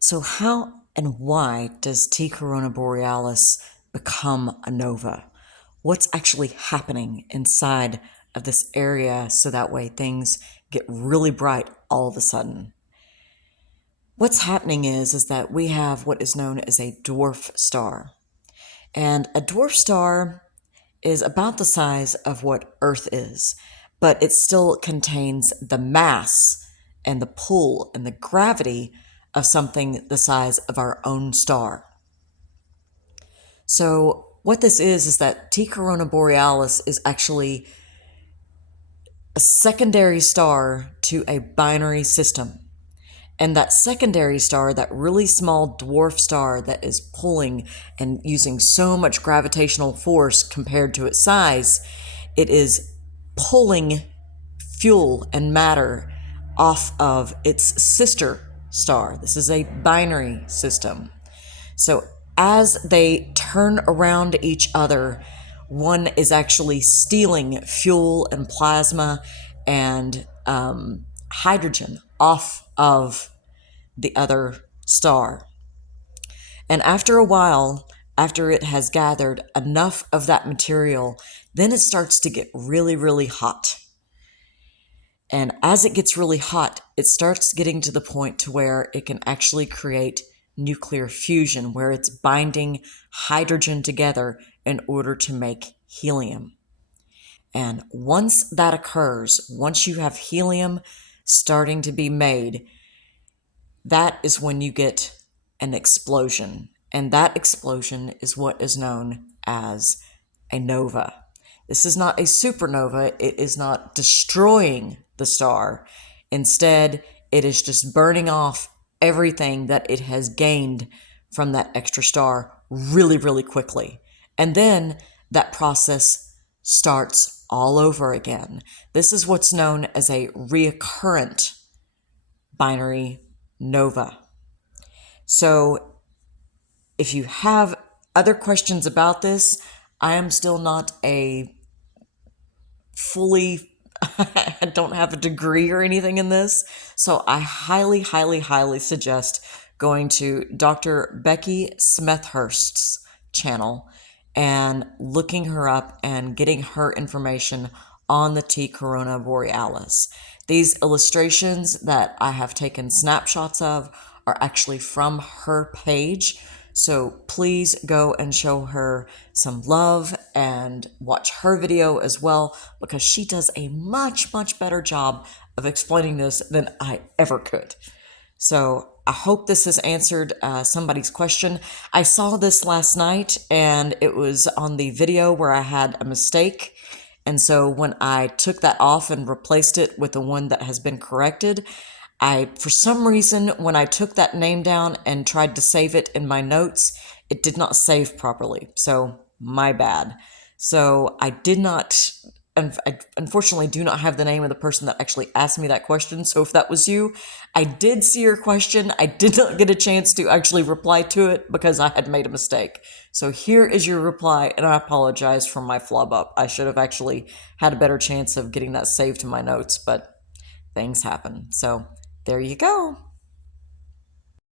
So how and why does T Coronae Borealis become a nova? What's actually happening inside of this area so that way things get really bright all of a sudden? What's happening is that we have what is known as a dwarf star. And a dwarf star is about the size of what Earth is, but it still contains the mass and the pull and the gravity of something the size of our own star. So what this is that T Coronae Borealis is actually a secondary star to a binary system. And that secondary star, that really small dwarf star that is pulling and using so much gravitational force compared to its size, it is pulling fuel and matter off of its sister star. This is a binary system. So as they turn around each other, one is actually stealing fuel and plasma and hydrogen off of the other star. And after a while, after it has gathered enough of that material, then it starts to get really, really hot. And as it gets really hot, it starts getting to the point to where it can actually create nuclear fusion, where it's binding hydrogen together in order to make helium. And once that occurs, once you have helium starting to be made, that is when you get an explosion. And that explosion is what is known as a nova. This is not a supernova. It is not destroying the star. Instead, it is just burning off everything that it has gained from that extra star really, really quickly. And then that process starts all over again. This is what's known as a recurrent binary nova. So if you have other questions about this, I am still not a fully, I don't have a degree or anything in this. So I highly, highly, highly suggest going to Dr. Becky Smethurst's channel and looking her up and getting her information on the T Coronae Borealis. These illustrations that I have taken snapshots of are actually from her page. So please go and show her some love and watch her video as well, because she does a much, much better job of explaining this than I ever could. So I hope this has answered somebody's question. I saw this last night and it was on the video where I had a mistake. And so when I took that off and replaced it with the one that has been corrected, for some reason, when I took that name down and tried to save it in my notes, it did not save properly. So my bad. So I did not, I unfortunately do not have the name of the person that actually asked me that question. So if that was you, I did see your question. I did not get a chance to actually reply to it because I had made a mistake. So here is your reply, and I apologize for my flub up. I should have actually had a better chance of getting that saved to my notes, but things happen. So there you go.